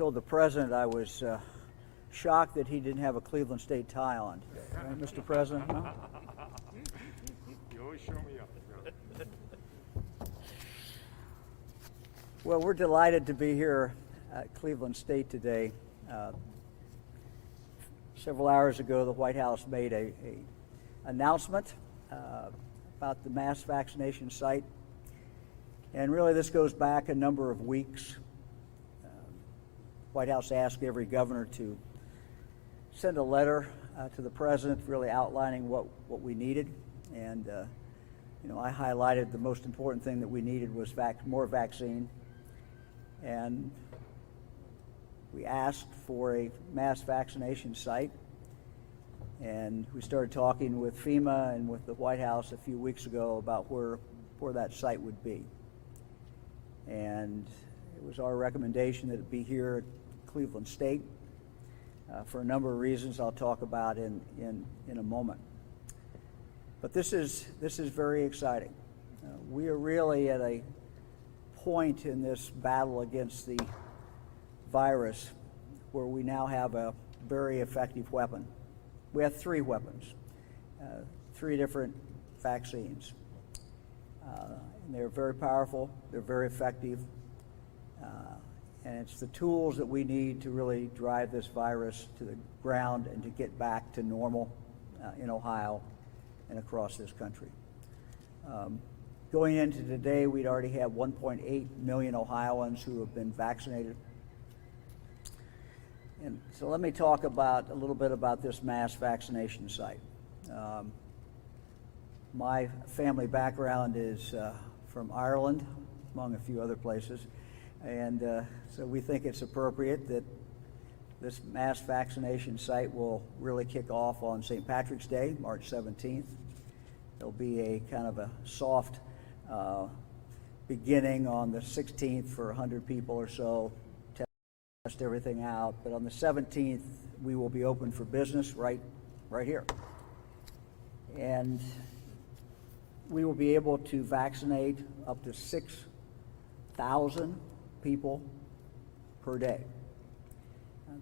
told the president I was shocked that he didn't have a Cleveland State tie on today, right, Mr. President? No? You always show me up. Well, we're delighted to be here at Cleveland State today. Several hours ago, the White House made a announcement about the mass vaccination site. And really, this goes back a number of weeks. White House asked every governor to send a letter to the president, really outlining what we needed. And I highlighted the most important thing that we needed was more vaccine. And we asked for a mass vaccination site. And we started talking with FEMA and with the White House a few weeks ago about where that site would be. And it was our recommendation that it be here at Cleveland State for a number of reasons I'll talk about in a moment. But this is very exciting. We are really at a point in this battle against the virus where we now have a very effective weapon. We have three weapons, three different vaccines. And they're very powerful, they're very effective, and it's the tools that we need to really drive this virus to the ground and to get back to normal in Ohio and across this country. Going into today, we'd already have 1.8 million Ohioans who have been vaccinated. And so let me talk a little bit about this mass vaccination site. My family background is from Ireland, among a few other places, and so we think it's appropriate that this mass vaccination site will really kick off on St. Patrick's Day, March 17th. There'll be a kind of a soft beginning on the 16th for 100 people or so, test everything out, but on the 17th we will be open for business right here. And we will be able to vaccinate up to 6,000 people per day.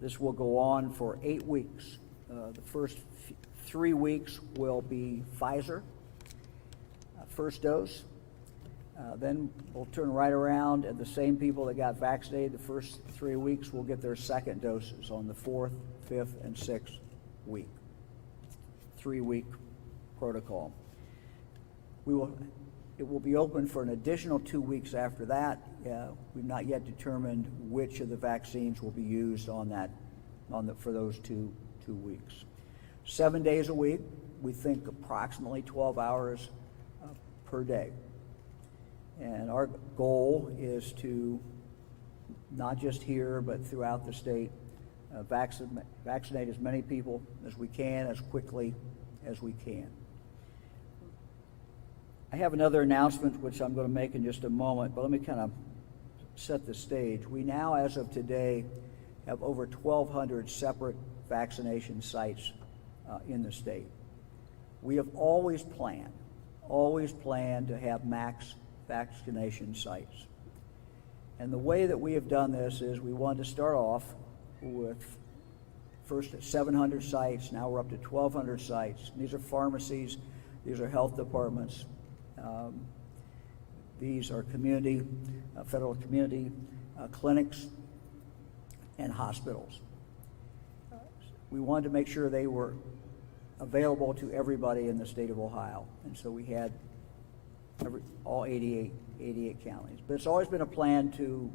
This will go on for 8 weeks. The first 3 weeks will be Pfizer, first dose. Then we'll turn right around, and the same people that got vaccinated the first 3 weeks will get their second doses on the 4th, 5th, and 6th week. 3-week protocol. It will be open for an additional 2 weeks after that. We've not yet determined which of the vaccines will be used for those two weeks. 7 days a week, we think approximately 12 hours per day. And our goal is to, not just here, but throughout the state, vaccinate as many people as we can, as quickly as we can. I have another announcement which I'm going to make in just a moment, but let me kind of set the stage. We now, as of today, have over 1,200 separate vaccination sites in the state. We have always planned to have max vaccination sites. And the way that we have done this is we wanted to start off with first at 700 sites, now we're up to 1,200 sites. These are pharmacies, these are health departments, these are federal community clinics and hospitals. We wanted to make sure they were available to everybody in the state of Ohio, and so we had all 88 counties. But it's always been a plan to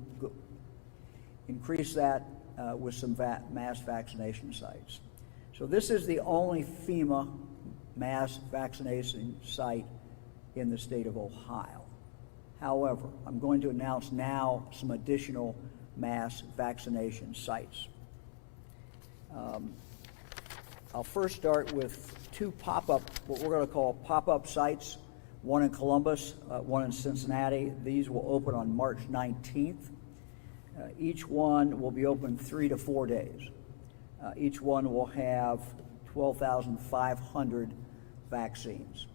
increase that with some mass vaccination sites. So this is the only FEMA mass vaccination site in the state of Ohio. However, I'm going to announce now some additional mass vaccination sites. I'll first start with two what we're going to call pop-up sites, one in Columbus, one in Cincinnati. These will open on March 19th. Each one will be open 3 to 4 days. Each one will have 12,500 vaccines.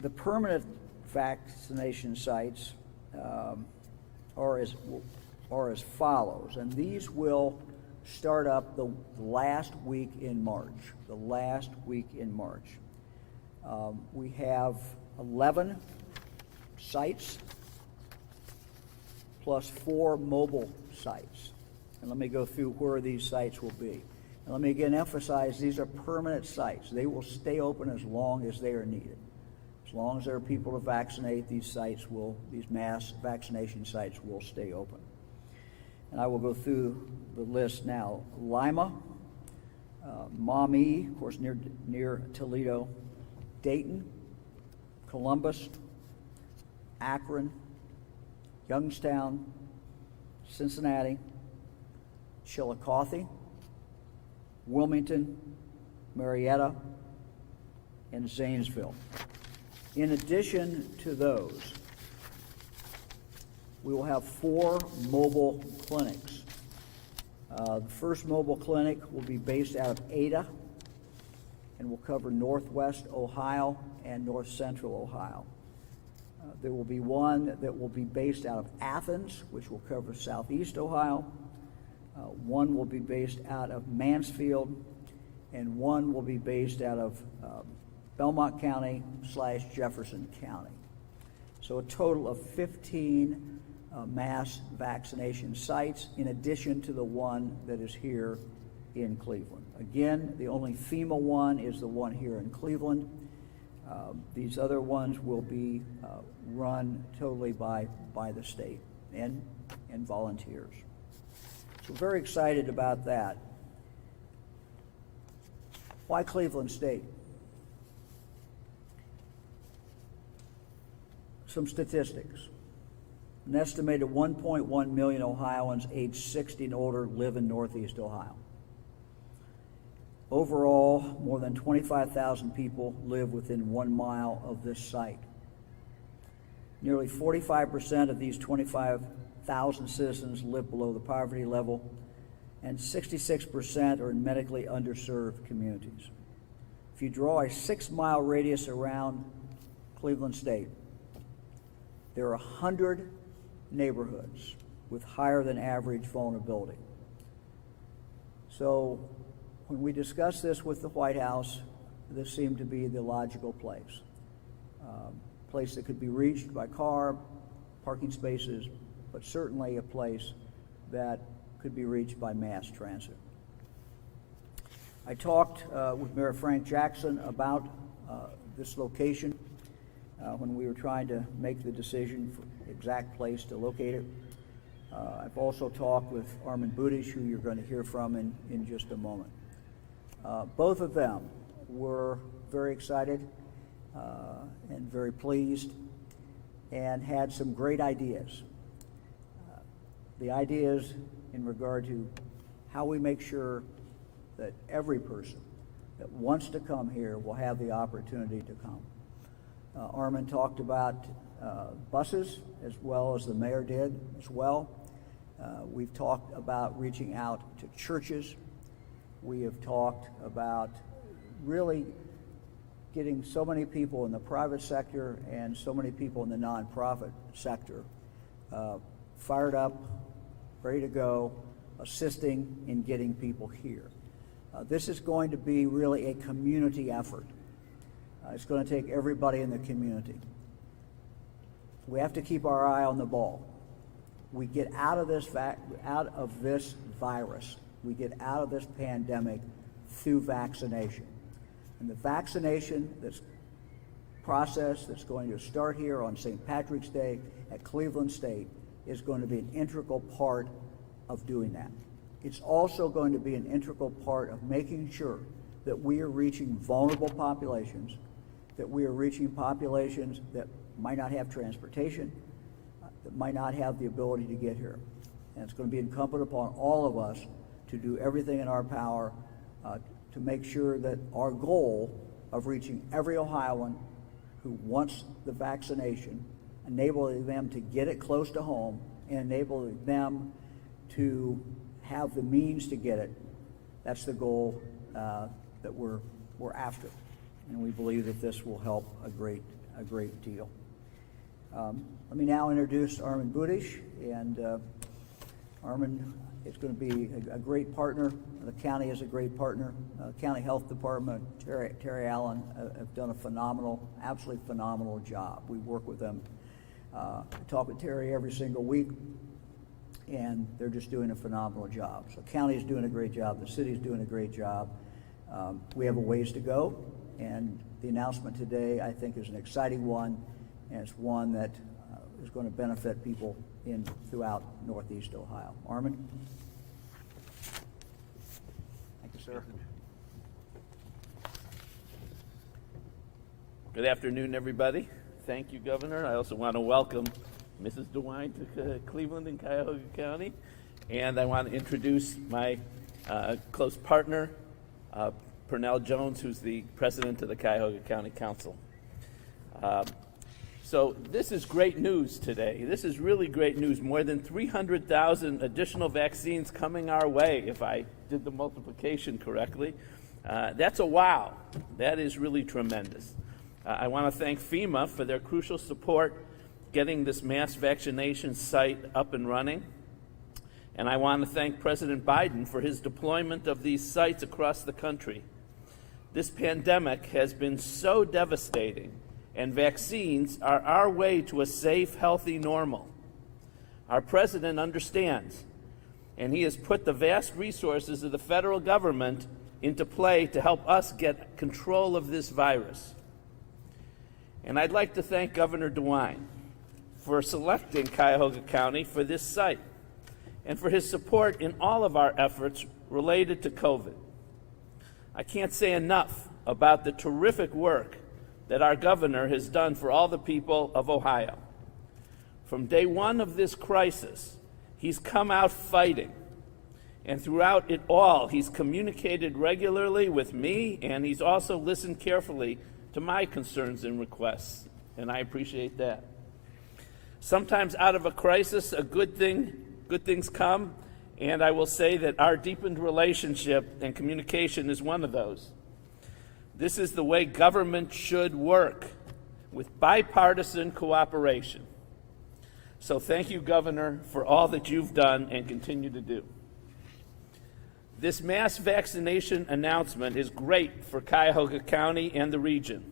The permanent vaccination sites are as follows, and these will start up the last week in March. The last week in March. We have 11 sites plus 4 mobile sites. And let me go through where these sites will be. And let me again emphasize, these are permanent sites. They will stay open as long as they are needed. As long as there are people to vaccinate, these mass vaccination sites will stay open. And I will go through the list now. Lima, Maumee, of course, near Toledo, Dayton, Columbus, Akron, Youngstown, Cincinnati, Chillicothe, Wilmington, Marietta, and Zanesville. In addition to those, we will have 4 mobile clinics. The first mobile clinic will be based out of Ada and will cover northwest Ohio and north central Ohio. There will be one that will be based out of Athens, which will cover southeast Ohio. One will be based out of Mansfield, and one will be based out of Belmont County / Jefferson County. So a total of 15 mass vaccination sites, in addition to the one that is here in Cleveland. Again, the only FEMA one is the one here in Cleveland. These other ones will be run totally by the state and volunteers. So very excited about that. Why Cleveland State? Some statistics. An estimated 1.1 million Ohioans aged 60 and older live in Northeast Ohio. Overall, more than 25,000 people live within 1 mile of this site. Nearly 45% of these 25,000 citizens live below the poverty level, and 66% are in medically underserved communities. If you draw a 6-mile radius around Cleveland State, there are 100 neighborhoods with higher than average vulnerability. So when we discussed this with the White House, this seemed to be the logical place. Place that could be reached by car, parking spaces, but certainly a place that could be reached by mass transit. I talked with Mayor Frank Jackson about this location when we were trying to make the decision for the exact place to locate it. I've also talked with Armin Buddish, who you're going to hear from in just a moment. Both of them were very excited and very pleased and had some great ideas. The ideas in regard to how we make sure that every person that wants to come here will have the opportunity to come. Armin talked about buses, as well as the mayor did as well. We've talked about reaching out to churches. We have talked about really getting so many people in the private sector and so many people in the nonprofit sector fired up, ready to go, assisting in getting people here. This is going to be really a community effort. It's going to take everybody in the community. We have to keep our eye on the ball. We get out of this virus. We get out of this pandemic through vaccination. And the vaccination process that's going to start here on St. Patrick's Day at Cleveland State is going to be an integral part of doing that. It's also going to be an integral part of making sure that we are reaching vulnerable populations, that we are reaching populations that might not have transportation, that might not have the ability to get here. And it's going to be incumbent upon all of us to do everything in our power to make sure that our goal of reaching every Ohioan who wants the vaccination, enabling them to get it close to home, and enabling them to have the means to get it, that's the goal that we're after. And we believe that this will help a great deal. Let me now introduce Armin Buddish, and Armin is going to be a great partner. The county is a great partner. County Health Department, Terry Allen have done a phenomenal, absolutely phenomenal job. We work with them. I talk with Terry every single week, and they're just doing a phenomenal job. So county is doing a great job. The city is doing a great job. We have a ways to go, and the announcement today, I think, is an exciting one, and it's one that is going to benefit people throughout Northeast Ohio. Armin? Thank you, sir. Good afternoon, everybody. Thank you, Governor. I also want to welcome Mrs. DeWine to Cleveland and Cuyahoga County, and I want to introduce my close partner, Pernell Jones, who's the president of the Cuyahoga County Council. So this is great news today. This is really great news. More than 300,000 additional vaccines coming our way, if I did the multiplication correctly. That's a wow. That is really tremendous. I want to thank FEMA for their crucial support getting this mass vaccination site up and running. And I want to thank President Biden for his deployment of these sites across the country. This pandemic has been so devastating, and vaccines are our way to a safe, healthy normal. Our president understands, and he has put the vast resources of the federal government into play to help us get control of this virus. And I'd like to thank Governor DeWine for selecting Cuyahoga County for this site and for his support in all of our efforts related to COVID. I can't say enough about the terrific work that our governor has done for all the people of Ohio. From day one of this crisis, he's come out fighting. And throughout it all, he's communicated regularly with me, and he's also listened carefully to my concerns and requests, and I appreciate that. Sometimes out of a crisis, good things come, and I will say that our deepened relationship and communication is one of those. This is the way government should work, with bipartisan cooperation. So thank you, Governor, for all that you've done and continue to do. This mass vaccination announcement is great for Cuyahoga County and the region.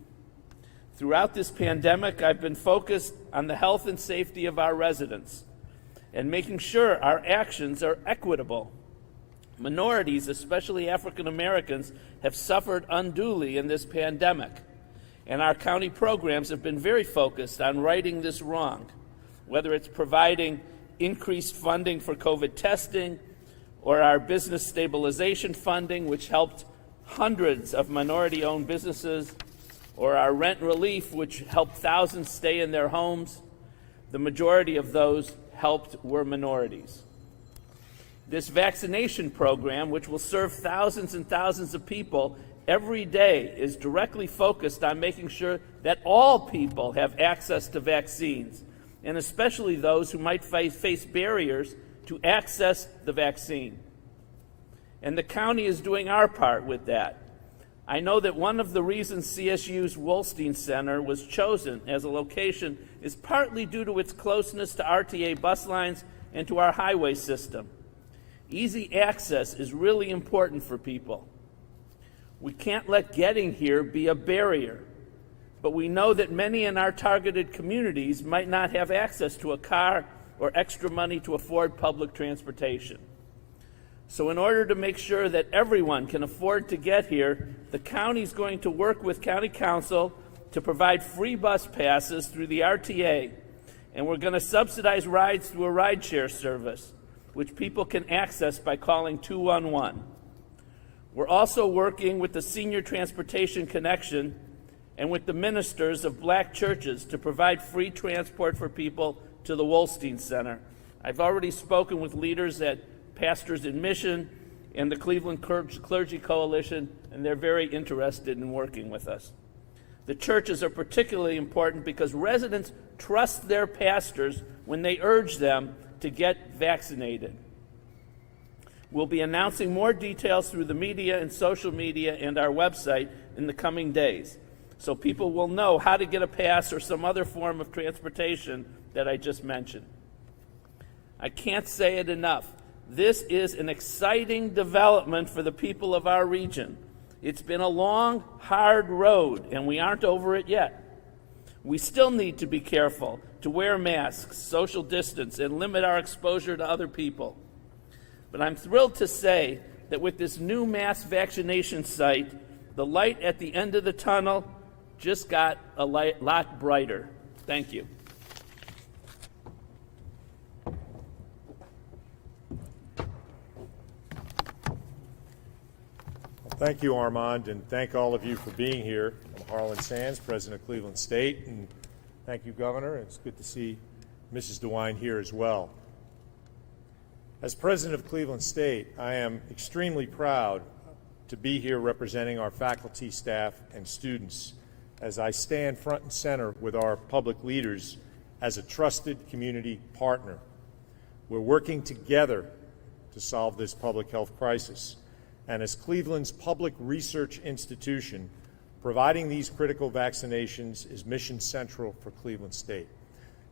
Throughout this pandemic, I've been focused on the health and safety of our residents and making sure our actions are equitable. Minorities, especially African Americans, have suffered unduly in this pandemic, and our county programs have been very focused on righting this wrong, whether it's providing increased funding for COVID testing or our business stabilization funding, which helped hundreds of minority-owned businesses, or our rent relief, which helped thousands stay in their homes. The majority of those helped were minorities. This vaccination program, which will serve thousands and thousands of people every day, is directly focused on making sure that all people have access to vaccines, and especially those who might face barriers to access the vaccine. And the county is doing our part with that. I know that one of the reasons CSU's Wolstein Center was chosen as a location is partly due to its closeness to RTA bus lines and to our highway system. Easy access is really important for people. We can't let getting here be a barrier, but we know that many in our targeted communities might not have access to a car or extra money to afford public transportation. So in order to make sure that everyone can afford to get here, the county is going to work with County Council to provide free bus passes through the RTA, and we're going to subsidize rides through a rideshare service, which people can access by calling 211. We're also working with the Senior Transportation Connection and with the ministers of black churches to provide free transport for people to the Wolstein Center. I've already spoken with leaders at Pastors in Mission and the Cleveland Clergy Coalition, and they're very interested in working with us. The churches are particularly important because residents trust their pastors when they urge them to get vaccinated. We'll be announcing more details through the media and social media and our website in the coming days, so people will know how to get a pass or some other form of transportation that I just mentioned. I can't say it enough. This is an exciting development for the people of our region. It's been a long, hard road, and we aren't over it yet. We still need to be careful, to wear masks, social distance, and limit our exposure to other people. But I'm thrilled to say that with this new mass vaccination site, the light at the end of the tunnel just got a lot brighter. Thank you. Thank you, Armand, and thank all of you for being here. I'm Harlan Sands, President of Cleveland State, and thank you, Governor. It's good to see Mrs. DeWine here as well. As President of Cleveland State, I am extremely proud to be here representing our faculty, staff, and students as I stand front and center with our public leaders as a trusted community partner. We're working together to solve this public health crisis. And as Cleveland's public research institution, providing these critical vaccinations is mission central for Cleveland State.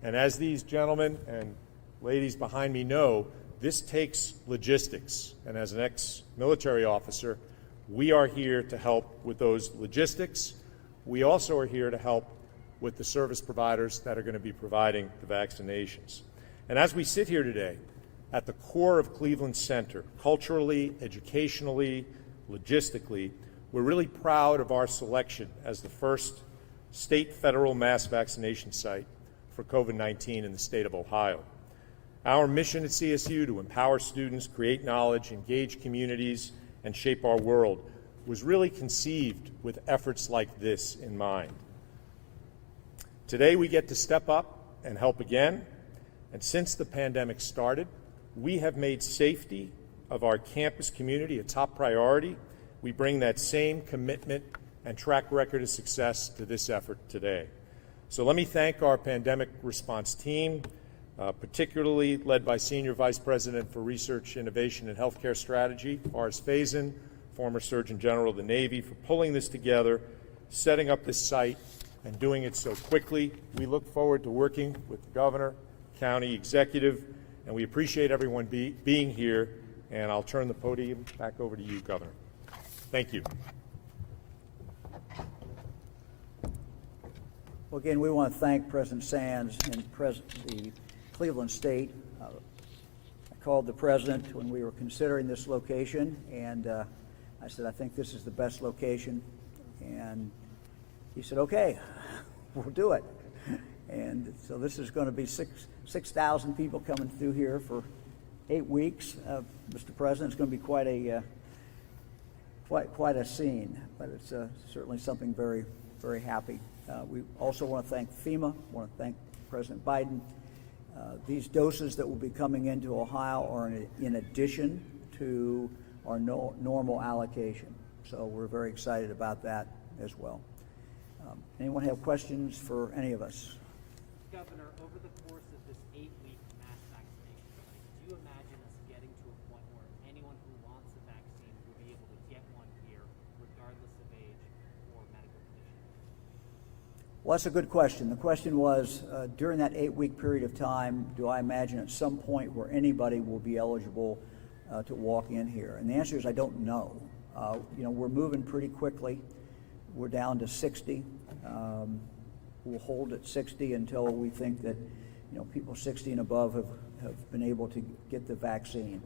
And as these gentlemen and ladies behind me know, this takes logistics. And as an ex-military officer, we are here to help with those logistics. We also are here to help with the service providers that are going to be providing the vaccinations. And as we sit here today, at the core of Cleveland Center, culturally, educationally, logistically, we're really proud of our selection as the first state federal mass vaccination site for COVID-19 in the state of Ohio. Our mission at CSU to empower students, create knowledge, engage communities, and shape our world was really conceived with efforts like this in mind. Today we get to step up and help again, and since the pandemic started, we have made safety of our campus community a top priority. We bring that same commitment and track record of success to this effort today. So let me thank our pandemic response team, particularly led by Senior Vice President for Research, Innovation, and Healthcare Strategy, Horace Faison, former Surgeon General of the Navy, for pulling this together, setting up this site, and doing it so quickly. We look forward to working with the Governor, County Executive, and we appreciate everyone being here, and I'll turn the podium back over to you, Governor. Thank you. Well, again, we want to thank President Sands and the Cleveland State. I called the President when we were considering this location, and I said, I think this is the best location. And he said, okay, we'll do it. And so this is going to be 6,000 people coming through here for 8 weeks. Mr. President, it's going to be quite a scene, but it's certainly something very, very happy. We also want to thank FEMA, want to thank President Biden. These doses that will be coming into Ohio are in addition to our normal allocation. So we're very excited about that as well. Anyone have questions for any of us? Governor, over the course of this 8-week mass vaccination drive, do you imagine us getting to a point where anyone who wants a vaccine will be able to get one here, regardless of age or medical condition? Well, that's a good question. The question was, during that 8-week period of time, do I imagine at some point where anybody will be eligible to walk in here? And the answer is I don't know. We're moving pretty quickly. We're down to 60. We'll hold at 60 until we think that people 60 and above have been able to get the vaccine.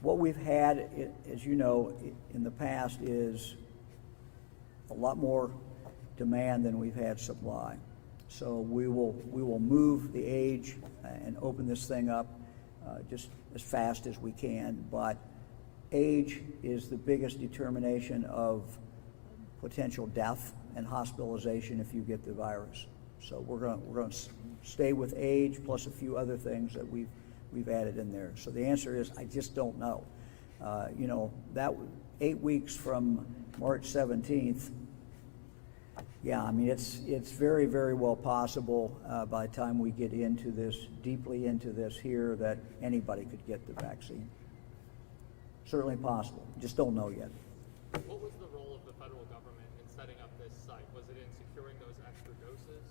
What we've had, as you know, in the past is a lot more demand than we've had supply. So we will move the age and open this thing up just as fast as we can. But age is the biggest determination of potential death and hospitalization if you get the virus. So we're going to stay with age plus a few other things that we've added in there. So the answer is I just don't know. That 8 weeks from March 17th. Yeah, I mean it's very, very well possible by the time we get into this, deeply into this here, that anybody could get the vaccine. Certainly possible. Just don't know yet. What was the role of the federal government in setting up this site? Was it in securing those extra doses?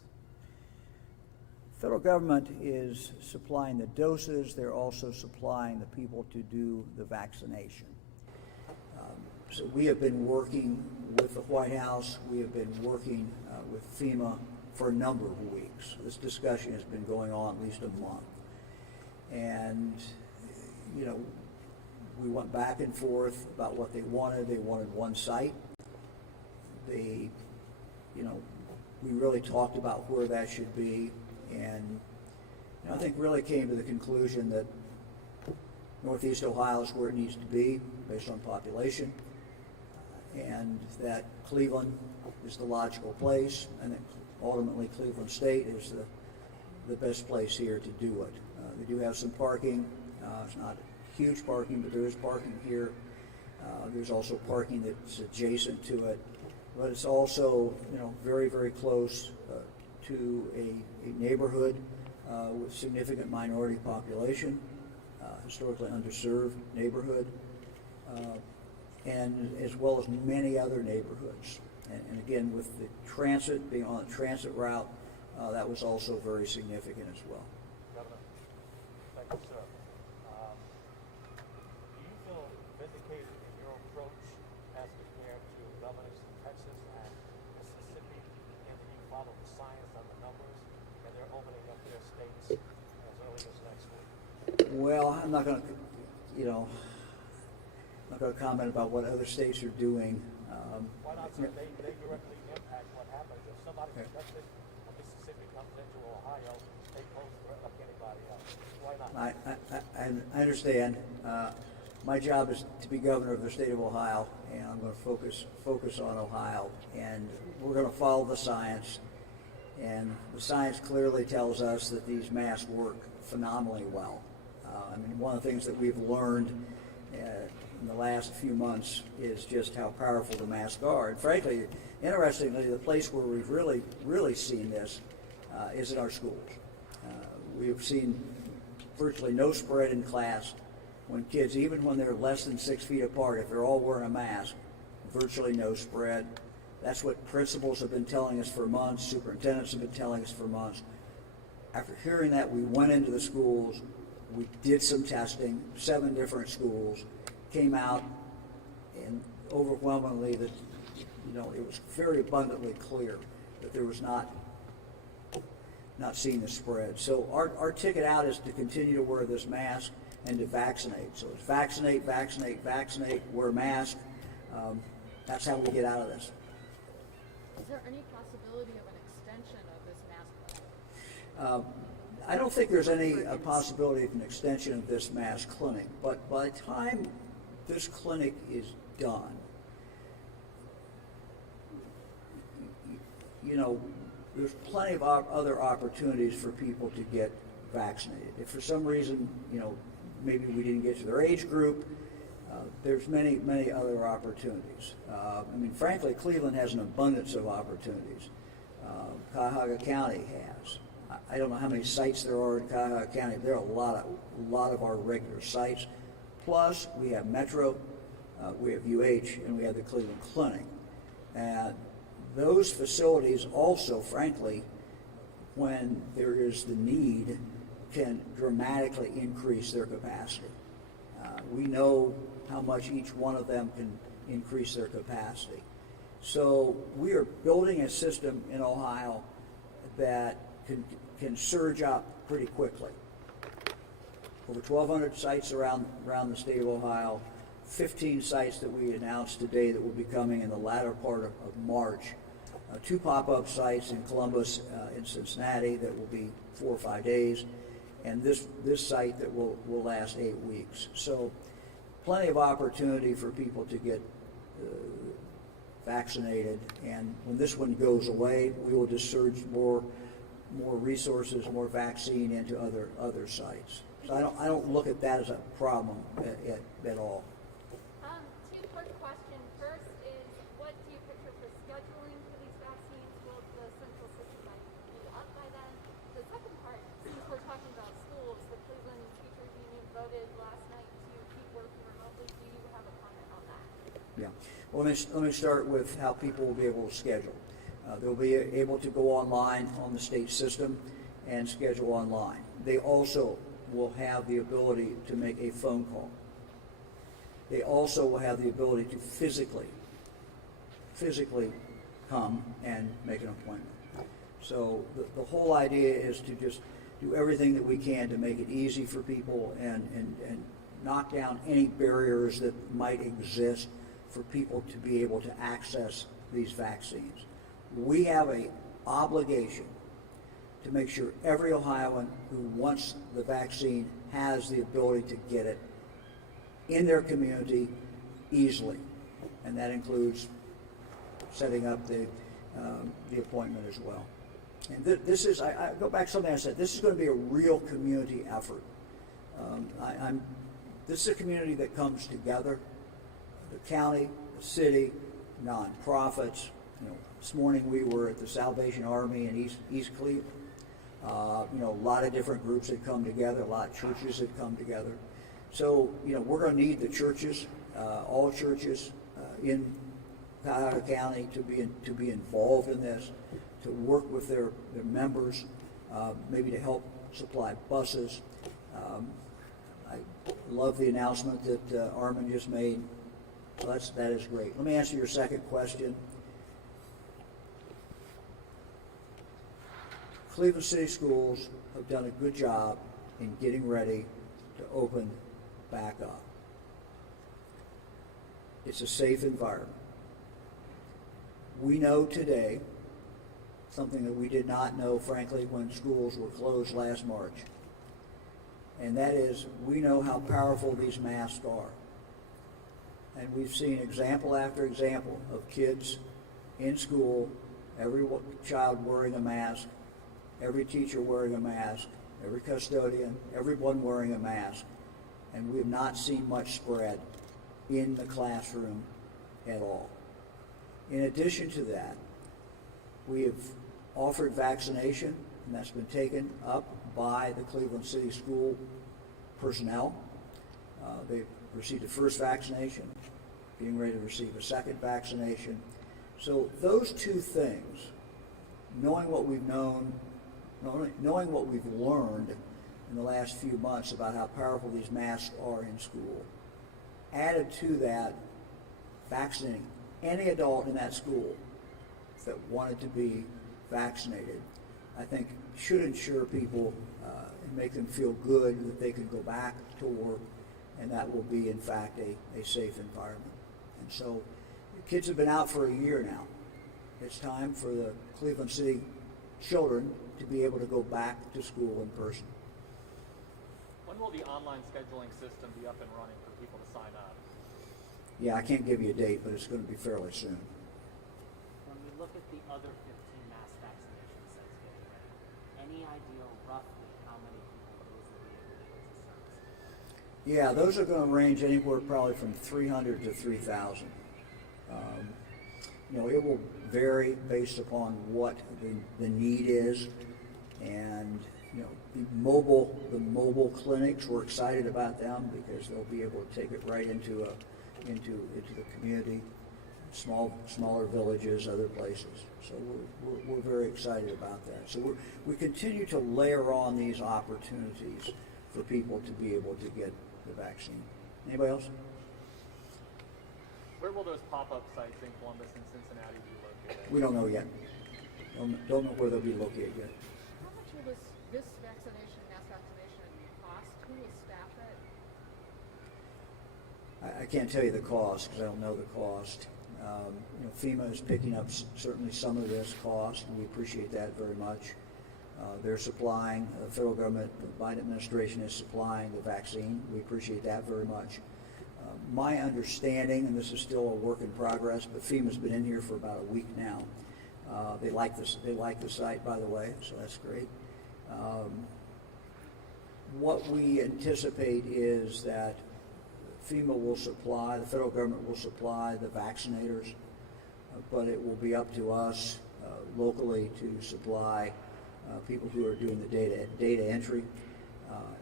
federal government is supplying the doses. They're also supplying the people to do the vaccination. So we have been working with the White House. We have been working with FEMA for a number of weeks. This discussion has been going on at least a month. And, you know, we went back and forth about what they wanted. They wanted one site. They, you know, we really talked about where that should be. And you know, I think really came to the conclusion that Northeast Ohio is where it needs to be based on population, and that Cleveland is the logical place, and that ultimately Cleveland State is the best place here to do it. They do have some parking. It's not huge parking, but there is parking here. There's also parking that's adjacent to it, but it's also, you know, very, very close to a neighborhood with significant minority population, historically underserved neighborhood, and as well as many other neighborhoods. And again, with the transit, being on a transit route, that was also very significant as well. Governor, thank you, sir. Do you feel vindicated in your approach as compared to governors in Texas and Mississippi, in that you follow the science and the numbers, and they're opening up their states as early as next week? Well, I'm not going to, you know, not going to comment about what other states are doing. Why not, sir? They directly impact what happens. If somebody from Texas or Mississippi comes into Ohio, they pose a threat like anybody else. Why not? I understand. My job is to be governor of the state of Ohio, and I'm going to focus on Ohio. And we're going to follow the science. And the science clearly tells us that these masks work phenomenally well. I mean, one of the things that we've learned in the last few months is just how powerful the masks are. And frankly, interestingly, the place where we've really seen this is in our schools. We have seen virtually no spread in class when kids, even when they're less than 6 feet apart, if they're all wearing a mask, virtually no spread. That's what principals have been telling us for months, superintendents have been telling us for months. After hearing that, we went into the schools, we did some testing, 7 different schools, came out, and overwhelmingly that, you know, it was very abundantly clear that there was not seeing the spread. So our ticket out is to continue to wear this mask and to vaccinate. So it's vaccinate, vaccinate, vaccinate, wear mask. That's how we get out of this. Is there any possibility of an extension of this mask clinic? I don't think there's any possibility of an extension of this mass clinic, but by the time this clinic is done, you know, there's plenty of other opportunities for people to get vaccinated. If for some reason, you know, maybe we didn't get to their age group, there's many other opportunities. I mean, frankly, Cleveland has an abundance of opportunities. Cuyahoga County has. I don't know how many sites there are in Cuyahoga County. There are a lot of our regular sites. Plus, we have Metro, we have UH, and we have the Cleveland Clinic. And those facilities also, frankly, when there is the need, can dramatically increase their capacity. We know how much each one of them can increase their capacity. So we are building a system in Ohio that can surge up pretty quickly. Over 1,200 sites around the state of Ohio, 15 sites that we announced today that will be coming in the latter part of March, 2 pop-up sites in Columbus, in Cincinnati that will be 4 or 5 days, and this site that will last 8 weeks. So plenty of opportunity for people to get vaccinated, and when this one goes away, we will just surge more resources, more vaccine into other sites. So I don't look at that as a problem at all. 2 quick questions. First is, what do you picture for scheduling for these vaccines? Will the central system be up by then? The second part, since we're talking about schools, the Cleveland Teachers Union voted last night to keep working remotely. Do you have a comment on that? Yeah. Well, let me start with how people will be able to schedule. They'll be able to go online on the state system and schedule online. They also will have the ability to make a phone call. They also will have the ability to physically come and make an appointment. So the whole idea is to just do everything that we can to make it easy for people and knock down any barriers that might exist for people to be able to access these vaccines. We have an obligation to make sure every Ohioan who wants the vaccine has the ability to get it in their community easily. And that includes setting up the appointment as well. And this is, I go back to something I said, this is going to be a real community effort. This is a community that comes together, the county, the city, nonprofits. This morning we were at the Salvation Army in East Cleveland. A lot of different groups had come together, a lot of churches had come together. So, we're going to need the churches, all churches in Cuyahoga County to be involved in this, to work with their members, maybe to help supply buses. I love the announcement that Armin just made. So that is great. Let me answer your second question. Cleveland City Schools have done a good job in getting ready to open back up. It's a safe environment. We know today something that we did not know, frankly, when schools were closed last March. And that is, we know how powerful these masks are. And we've seen example after example of kids in school, every child wearing a mask, every teacher wearing a mask, every custodian, everyone wearing a mask. And we have not seen much spread in the classroom at all. In addition to that, we have offered vaccination, and that's been taken up by the Cleveland City School personnel. They've received a first vaccination, getting ready to receive a second vaccination. So those two things, knowing what we've known, knowing what we've learned in the last few months about how powerful these masks are in school, added to that, vaccinating any adult in that school that wanted to be vaccinated, I think should ensure people and make them feel good that they can go back to work, and that will be, in fact, a safe environment. And so the kids have been out for a year now. It's time for the Cleveland City children to be able to go back to school in person. When will the online scheduling system be up and running for people to sign up? Yeah, I can't give you a date, but it's going to be fairly soon. When we look at the other 15 mass vaccination sites getting ready, any idea roughly how many people those will be able to service? Yeah, those are going to range anywhere probably from 300 to 3,000. It will vary based upon what the need is, and the mobile clinics, we're excited about them because they'll be able to take it right into the community, smaller villages, other places. So we're very excited about that. So we continue to layer on these opportunities for people to be able to get the vaccine. Anybody else? Where will those pop-up sites in Columbus and Cincinnati be located? We don't know yet. Don't know where they'll be located yet. How much will this vaccination, mass vaccination, cost? Who will staff it? I can't tell you the cost because I don't know the cost. FEMA is picking up certainly some of this cost, and we appreciate that very much. They're supplying, the federal government, the Biden administration is supplying the vaccine. We appreciate that very much. My understanding, and this is still a work in progress, but FEMA's been in here for about a week now. They like this. They like the site, by the way, so that's great. What we anticipate is that FEMA will supply, the federal government will supply the vaccinators, but it will be up to us locally to supply people who are doing the data entry,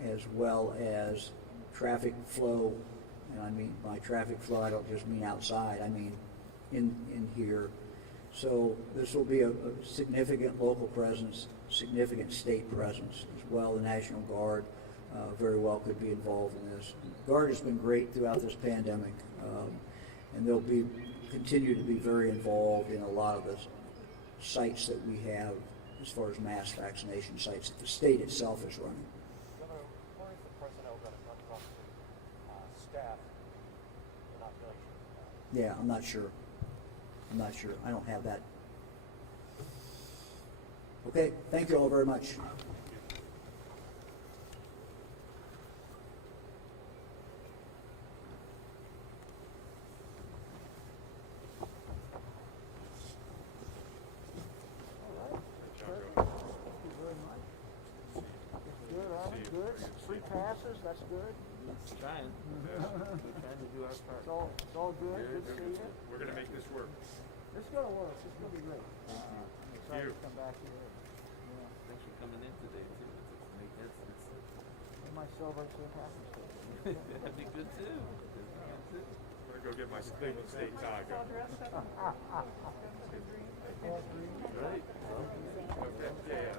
as well as traffic flow. And I mean, by traffic flow, I don't just mean outside, I mean in here, So this will be a significant local presence, significant state presence as well. The National Guard very well could be involved in this. The Guard has been great throughout this pandemic, and they'll continue to be very involved in a lot of the sites that we have as far as mass vaccination sites that the state itself is running. Governor, where is the personnel going to come from to staff inoculation? Yeah, I'm not sure. I don't have that. Okay, thank you all very much. Good. Free passes, that's good. Trying. We're trying to do our part. It's all good. Good to see you. We're going to make this work. It's going to work. It's going to be great. I'm excited to come back here. Yeah. Thanks for coming in today, too. And my silver to happy state. That'd be good, too. I'm going to go get my Cleveland State tie.